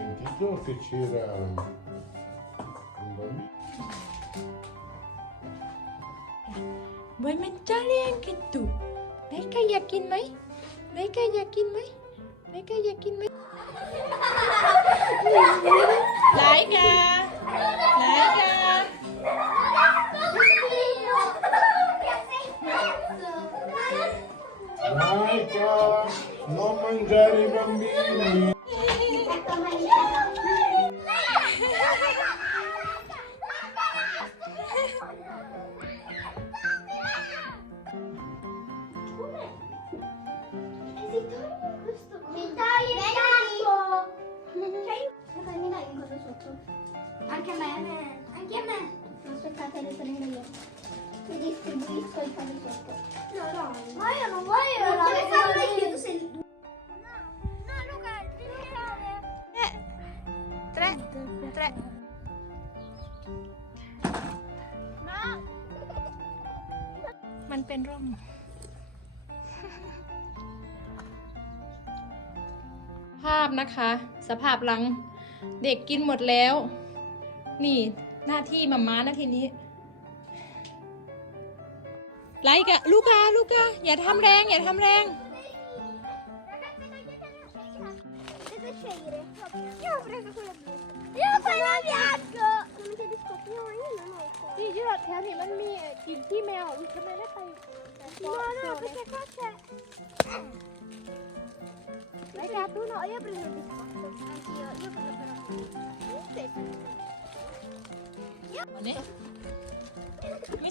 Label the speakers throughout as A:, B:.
A: sentito che c'era un bambino.
B: Vuoi mangiare anche tu? Vai kayakin mai? Vai kayakin me? Vai kayakin mai? Laika! Laika! Laika!
A: Non mangiare i bambini!
C: mi togli questo qua.
D: Mi togli il capo.
E: Cioè, mi dai un coso sotto.
F: Anche a me.
G: Anche a me.
E: Aspettate, le prendo io. Mi distribuisco il capo sotto. No,
G: no. Ma io non voglio.
E: Non deve farlo io, tu sei...
B: Eh. Tre, tre. No! Mình เป็นร่มาพ นะคะ สภาพหลังเด็กกินหมดแล้ว นี่หน้าที่มาม่านะทีนี้ไล่กะลูกาลูกาอย่าทำแรงอย่าทำแรง
G: ยด
H: แถวนี้ยักที่แมวทำไมไม่ไปมอนเราไปแค่ก็แค่ไม่ใ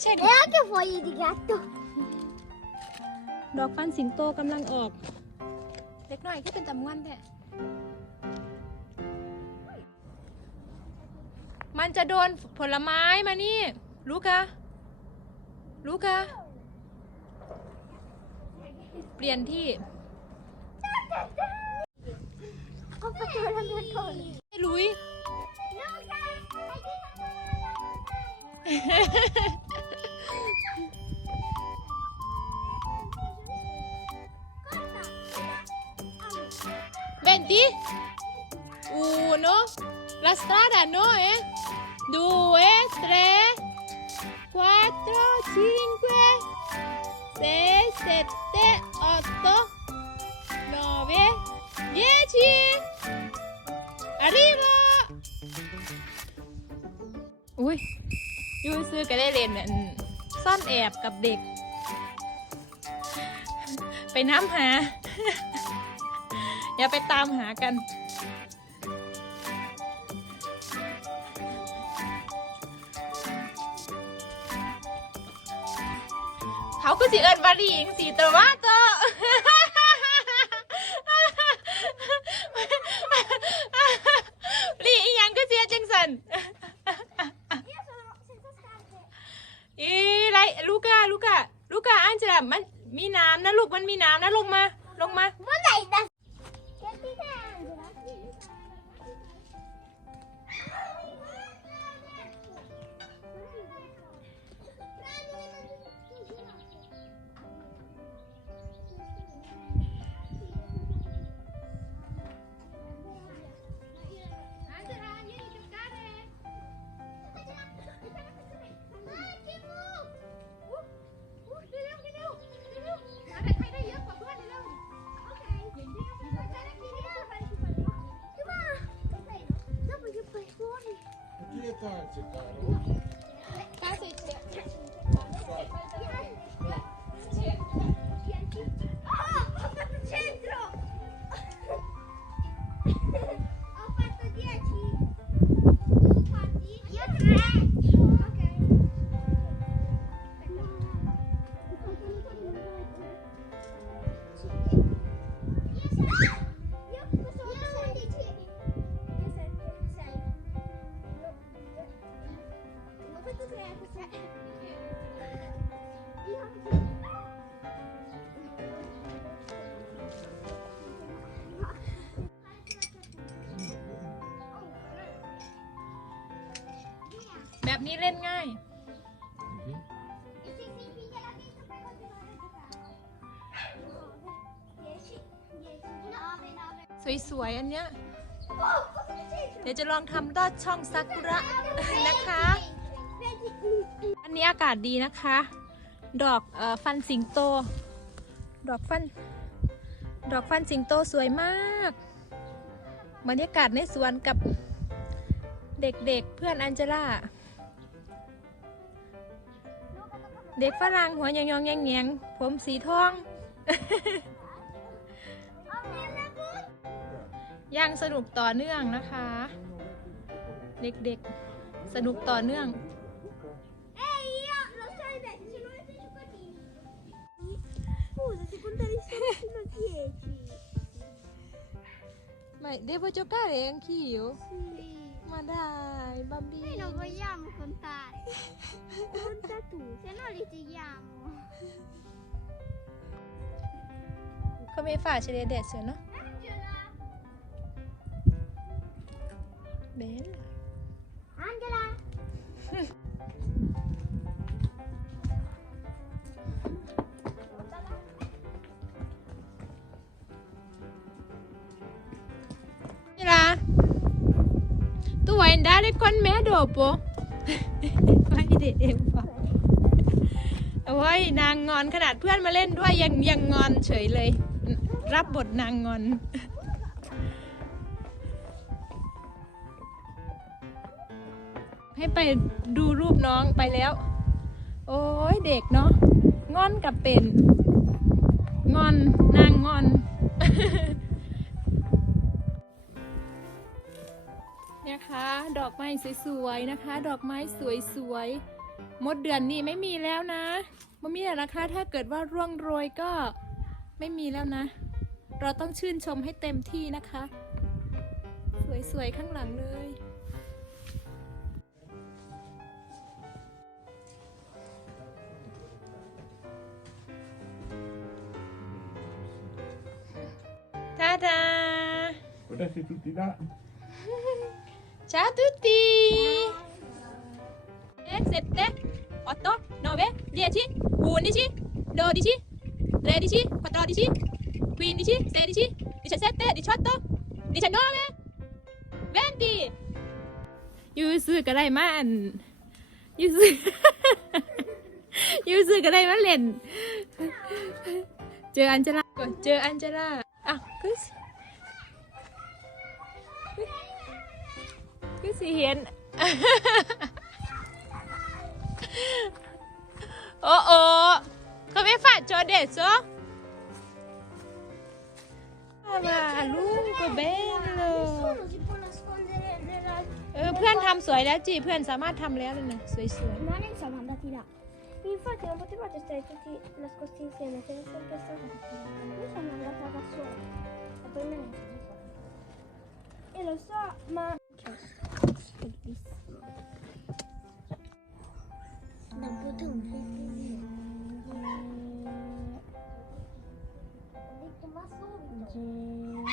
B: ช่เด็กฟอยดีกัตโตดอกฟันสิงโตกำลังออก เล็กน้อยที่เป็นตำวันแนี่มันจะโดนผลไม้มานี่รู้กะรู้กะเปลี่ยนที่ E lui? Venti? Uno. La strada no, eh? Due, tre, quattro, cinque, sei, sette, otto, nove, dieci. ร i b a อุ้ยยูซื้อก็ได้เล่นอนซ่อนแอบกับเด็ก ไปน้ำหา อย่าไปตามหากัน เขาก็สิเอิญบารีอิงสีตะวันแบบนี้เล่นง่าย สวยๆอันเนี้ยเดี๋ยวจะลองทำลอดช่องซากุระนะคะ อันนี้อากาศดีนะคะ ดอกฟันสิงโต ดอกฟัน ดอกฟันสิงโตสวยมาก บรรยากาศในสวนกับเด็กๆเเพื่อนอันเจล่าเด็กฝรั่งหัวยองยองแยงแยงผมสีทอง ยังสนุกต่อเนื่องนะคะ เด็กๆสนุกต่อเนื่องไม่เด ti c o n t จ v i ก o l o ย i ขี้อยู่ dai, bambini.
I: Noi non vogliamo contare. Conta tu, se no litighiamo.
B: Come è facile adesso, no? Angela! Bello. merendare con me dopo. v เองป v ะโอ้ยนางงอนขนาดเพื่อนมาเล่นด้วยยังยังงอนเฉยเลย รับบทนางงอน ให้ไปดูรูปน้องไปแล้ว โอ้ยเด็กเนาะงอนกับเป็น งอนนางงอนนะคะ ดอกไม้สวย ๆ นะคะ ดอกไม้สวยๆมดเดือนนี่ไม่มีแล้วนะ ไม่มีแล้วนะคะ ถ้าเกิดว่าร่วงโรยก็ไม่มีแล้วนะ เราต้องชื่นชมให้เต็มที่นะคะ สวย ๆ ข้างหลังเลย ท่าดา
A: g u a ด d ส c ท e t u t t ะ
B: Ciao a tutti! E 7, 8, 9, 10, 11, 12, 13, 14, 15, 16, 17, 18, 19, 20! ยูซื้อก็ได้มาอันยูซื้อยูซื้อก็ได้มนเล่นเจออันเจล่าก่อนเจออันเจล่าอ่ะคือก็สิเห็นโอ้โอ้เขาไม่ฝันจอเด็ดซะมาลุงกับเบนเลยเออเพื่อนทำสวยแล้วจี เพื่อนสามารถทำแล้วเลยนะสวยๆส่ยมา bellissimo. Dopo tu ma subito.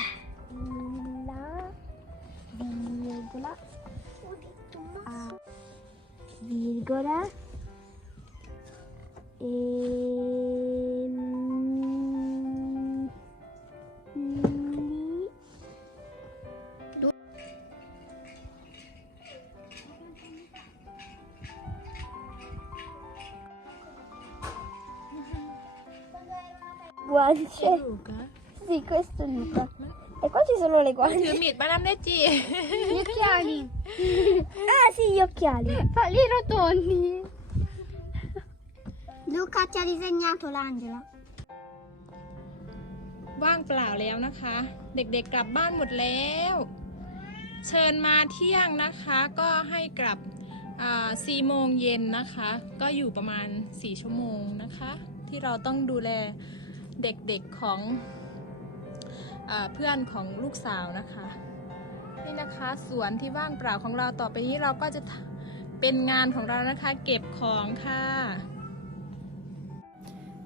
J: La virgola. A, virgola. E guance. l u Sì, questo è Luca. E qua ci sono le guance. g l i occhiali. ah sì, gli occhiali.
K: Falli rotondi.
L: Luca t i ha disegnato l'angelo.
B: ว่างเปล่าแล้วนะคะ เด็กๆกลับบ้านหมดแล้ว เชิญมาเที่ยงนะคะ ก็ให้กลับสี่โมงเย็นนะคะ ก็อยู่ประมาณ4ชั่วโมงนะคะ ที่เราต้องดูแลเด็กๆของอเพื่อนของลูกสาวนะคะนี่นะคะสวนที่ว่างเปล่าของเราต่อไปนี้เราก็จะเป็นงานของเรานะคะเก็บของค่ะ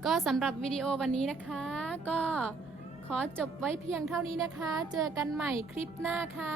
B: ก็สำหรับวิดีโอวันนี้นะคะ ก็ขอจบไว้เพียงเท่านี้นะคะ เจอกันใหม่คลิปหน้าค่ะ